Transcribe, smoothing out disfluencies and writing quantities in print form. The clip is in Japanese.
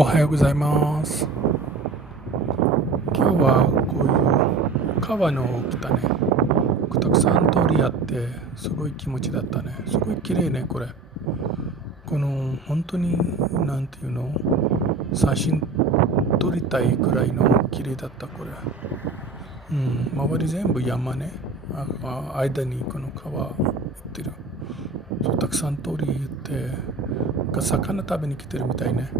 おはようございます。今日はこういう川の北ね、たくさん通りあってすごい気持ちだったね。すごい綺麗ね、これ。この本当になんていうの、写真撮りたいくらいの綺麗だったこれ。周り全部山ね。間にこの川行ってる。そうたくさん通り行って、魚食べに来てるみたいね。